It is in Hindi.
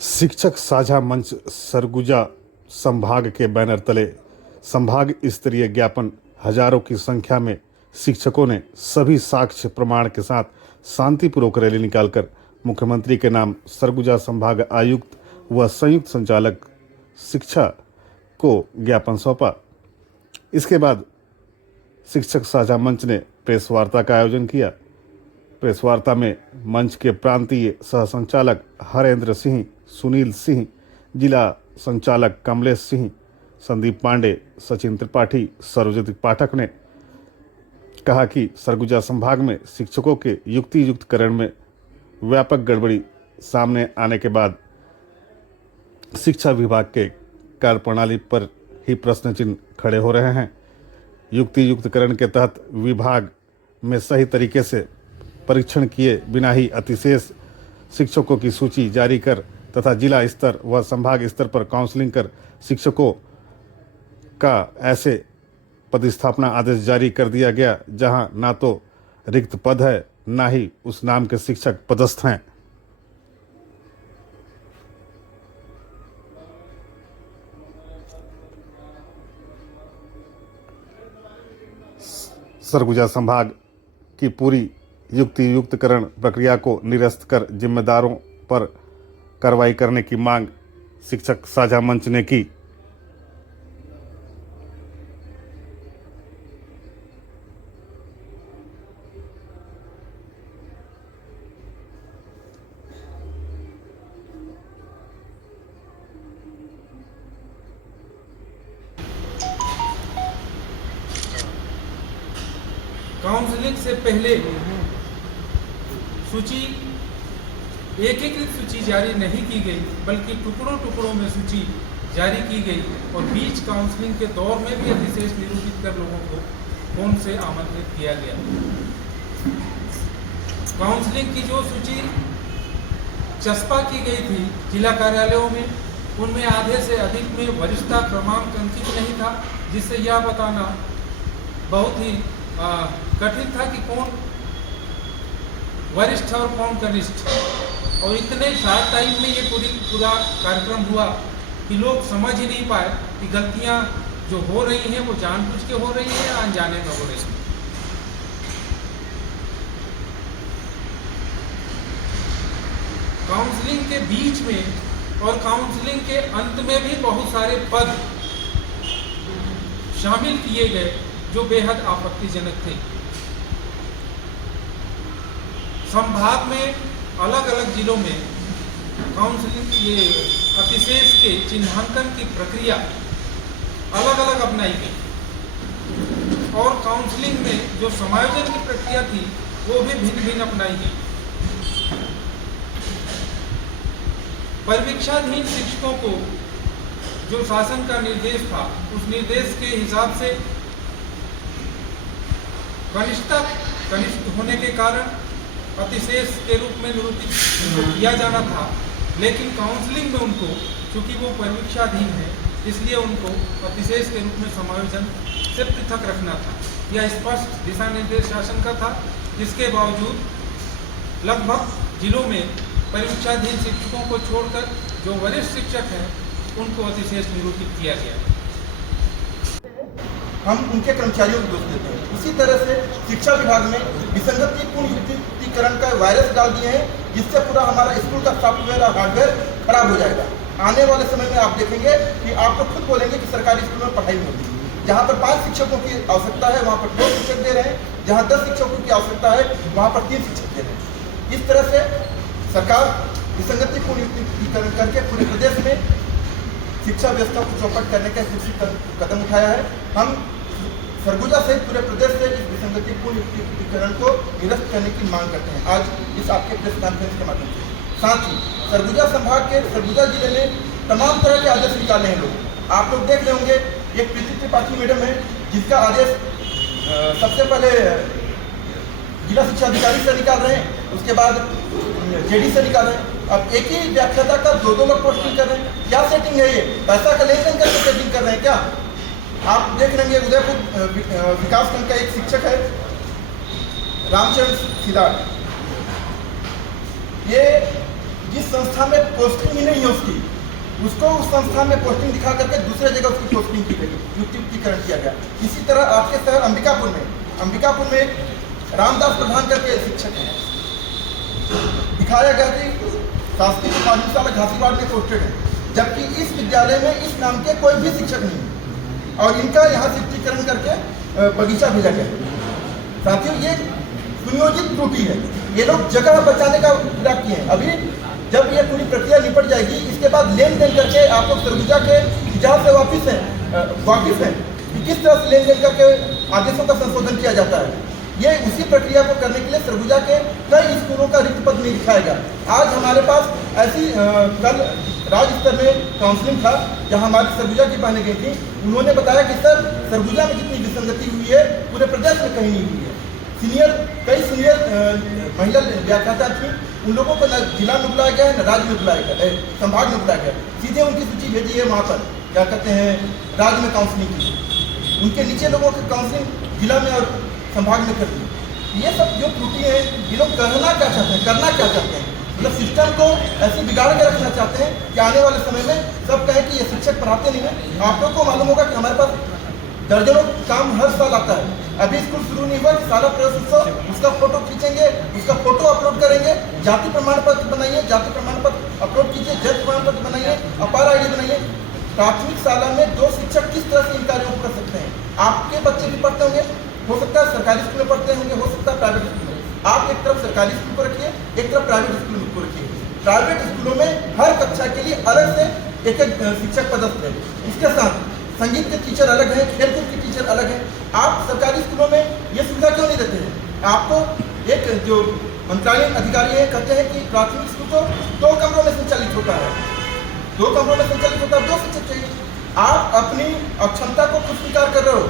शिक्षक साझा मंच सरगुजा संभाग के बैनर तले संभाग स्तरीय ज्ञापन हजारों की संख्या में शिक्षकों ने सभी साक्ष्य प्रमाण के साथ शांतिपूर्वक रैली निकालकर मुख्यमंत्री के नाम सरगुजा संभाग आयुक्त व संयुक्त संचालक शिक्षा को ज्ञापन सौंपा। इसके बाद शिक्षक साझा मंच ने प्रेस वार्ता का आयोजन किया। प्रेस वार्ता में मंच के प्रांतीय सह संचालक हरेंद्र सिंह, सुनील सिंह, जिला संचालक कमलेश सिंह, संदीप पांडे, सचिन त्रिपाठी, सर्वज्योति पाठक ने कहा कि सरगुजा संभाग में शिक्षकों के युक्ति युक्तकरण में व्यापक गड़बड़ी सामने आने के बाद शिक्षा विभाग के कार्यप्रणाली पर ही प्रश्न चिन्ह खड़े हो रहे हैं। युक्ति युक्तकरण के तहत विभाग में सही तरीके से परीक्षण किए बिना ही अतिशेष शिक्षकों की सूची जारी कर तथा जिला स्तर व संभाग स्तर पर काउंसलिंग कर शिक्षकों का ऐसे पदस्थापना आदेश जारी कर दिया गया जहां ना तो रिक्त पद है ना ही उस नाम के शिक्षक पदस्थ हैं। सरगुजा संभाग की पूरी युक्ति युक्तकरण प्रक्रिया को निरस्त कर जिम्मेदारों पर कार्रवाई करने की मांग शिक्षक साझा मंच ने की। काउंसलिंग से पहले सूची एकीकृत सूची जारी नहीं की गई, बल्कि टुकड़ों टुकड़ों में सूची जारी की गई और बीच काउंसलिंग के दौर में भी अधिशेष निरूपित कर लोगों को फोन से आमंत्रित किया गया। काउंसलिंग की जो सूची चस्पा की गई थी जिला कार्यालयों में, उनमें आधे से अधिक में वरिष्ठता क्रमांक अंकित नहीं था, जिससे यह बताना बहुत ही कठिन था कि कौन वरिष्ठ और कौन कनिष्ठ। और इतने शार्ट टाइम में ये पूरा कार्यक्रम हुआ कि लोग समझ ही नहीं पाए कि गलतियां जो हो रही हैं वो जानबूझ के हो रही है या अनजाने में हो रही है। काउंसलिंग के बीच में और काउंसलिंग के अंत में भी बहुत सारे पद शामिल किए गए जो बेहद आपत्तिजनक थे। संभाग में अलग अलग जिलों में काउंसलिंग ये अतिशेष के चिन्हांकन की प्रक्रिया अलग अलग अपनाई गई और काउंसलिंग में जो समायोजन की प्रक्रिया थी वो भी भिन्न भिन्न अपनाई गई। परीक्षाधीन शिक्षकों को जो शासन का निर्देश था, उस निर्देश के हिसाब से कनिष्ठ होने के कारण अतिशेष के रूप में निरूपित किया जाना था, लेकिन काउंसलिंग में उनको, चूंकि वो परीक्षाधीन है, इसलिए उनको अतिशेष के रूप में समायोजन से पृथक रखना था। यह स्पष्ट दिशा निर्देश शासन का था, जिसके बावजूद लगभग जिलों में परीक्षाधीन शिक्षकों को छोड़कर जो वरिष्ठ शिक्षक हैं उनको अतिशेष निरूपित किया गया। हम उनके कर्मचारियों को दोष देते हैं। इसी तरह से शिक्षा विभाग में विसंगतिपूर्ण युक्तिकरण का वायरस डाल दिए हैं, जिससे पूरा हमारा स्कूल का सॉफ्टवेयर और हार्डवेयर खराब हो जाएगा। आने वाले समय में आप देखेंगे कि आप लोग खुद बोलेंगे कि सरकारी स्कूल में पढ़ाई होगी। जहाँ पर 5 शिक्षकों की आवश्यकता है वहाँ पर 2 शिक्षक दे रहे हैं, जहाँ 10 शिक्षकों की आवश्यकता है वहाँ पर 3 शिक्षक दे रहे हैं। इस तरह से सरकार विसंगतिपूर्ण युक्तिकरण करके पूरे प्रदेश में शिक्षा व्यवस्था को चौपट करने का कदम उठाया है। हम सरगुजा सहित पूरे प्रदेश से इस विसंगतिपूर्ण युक्तिकरण को निरस्त करने की मांग करते हैं आज इस आपके प्रेस कॉन्फ्रेंस के माध्यम से। साथ ही सरगुजा संभाग के सरगुजा जिले में तमाम तरह के आदेश निकाले हैं लोग। आप लोग देख रहे होंगे, एक प्रीति त्रिपाठी मैडम है जिसका आदेश सबसे पहले जिला शिक्षा अधिकारी से निकाल रहे हैं, उसके बाद जेडी से निकाल रहे हैं। अब एक ही व्याख्याता का 2 लोग पोस्टिंग कर रहे हैं। क्या सेटिंग है ये? पैसा कलेक्शन करके सेटिंग कर रहे हैं क्या? आप देख रहे हैं उदयपुर विकास खंड का एक शिक्षक है रामचंद्र सिदार, ये जिस संस्था में पोस्टिंग ही नहीं है उसको उस संस्था में पोस्टिंग दिखा करके दूसरे जगह उसकी पोस्टिंग की गई, युक्तिकरण किया गया। इसी तरह आपके शहर अंबिकापुर में एक रामदास प्रधान करके शिक्षक हैं, दिखाया गया कि शासकीय माध्यमिक शाला घासीवाड़ में पोस्टेड है, जबकि इस विद्यालय में इस नाम के कोई भी शिक्षक नहीं है और इनका यहाँ युक्तिकरण करके बगीचा भेजा गया। साथियों, ये सुनियोजित त्रुटि है। ये लोग जगह बचाने का प्रयास किए हैं। अभी जब ये पूरी प्रक्रिया निपट जाएगी, इसके बाद लेन देन करके आप लोग सरगुजा के इजाज़त से वाकिफ हैं कि किस तरह से लेन देन करके आदेशों का संशोधन किया जाता है। ये उसी प्रक्रिया को करने के लिए सरगुजा के कई स्कूलों का रिक्त पद नहीं दिखाया गया। आज हमारे पास ऐसी कल राज्य स्तर में काउंसलिंग था जहां हमारी सरगुजा की बहनें गई थी। उन्होंने बताया कि सर, सरगुजा में जितनी विसंगति हुई है पूरे प्रदेश में कहीं नहीं हुई है। कई सीनियर महिला व्याख्याता थी, उन लोगों को न जिला में बुलाया गया है, न राज्य में बुलाया गया है, संभाग में बुलाया गया। सीधे उनकी सूची भेजी है वहाँ पर, क्या कहते हैं, राज्य में काउंसलिंग की। उनके नीचे लोगों की काउंसलिंग जिला में और संभाग में कर दी। ये सब जो त्रुटि है, ये लोग करना क्या चाहते हैं, मतलब सिस्टम को ऐसे बिगाड़ के रखना चाहते हैं कि आने वाले समय में सब कहें कि ये शिक्षक पढ़ाते नहीं हैं। आप लोग को मालूम होगा कि हमारे पास दर्जनों काम हर साल आता है। अभी स्कूल शुरू नहीं हुआ, सारा प्रवेश उत्सव, उसका फोटो खींचेंगे, उसका फोटो अपलोड करेंगे, जाति प्रमाण पत्र बनाइए, जाति प्रमाण पत्र अपलोड कीजिए, जन्म प्रमाण पत्र बनाइए, अपार ID बनाइए। प्राथमिक शाला में 2 शिक्षक किस तरह से इन कार्यों को कर सकते हैं? आपके बच्चे भी पढ़ते होंगे, हो सकता है सरकारी स्कूल में पढ़ते होंगे, हो सकता है प्राइवेट स्कूल में। आप एक तरफ सरकारी स्कूल को रखिए, एक तरफ प्राइवेट स्कूल को रखिए। प्राइवेट स्कूलों में हर कक्षा के लिए अलग से एक शिक्षक पदस्थ है। इसके साथ संगीत के टीचर अलग हैं, खेलकूद के टीचर अलग हैं। आप सरकारी स्कूलों में ये सुविधा क्यों नहीं देते हैं? आपको एक जो मंत्रालयीन अधिकारी है कहते हैं कि प्राथमिक स्कूल को 2 कमरों में संचालित होता है, 2 कमरों में संचालित होता है, 2 शिक्षक चाहिए। आप अपनी अक्षमता को खुद स्वीकार कर रहे हो।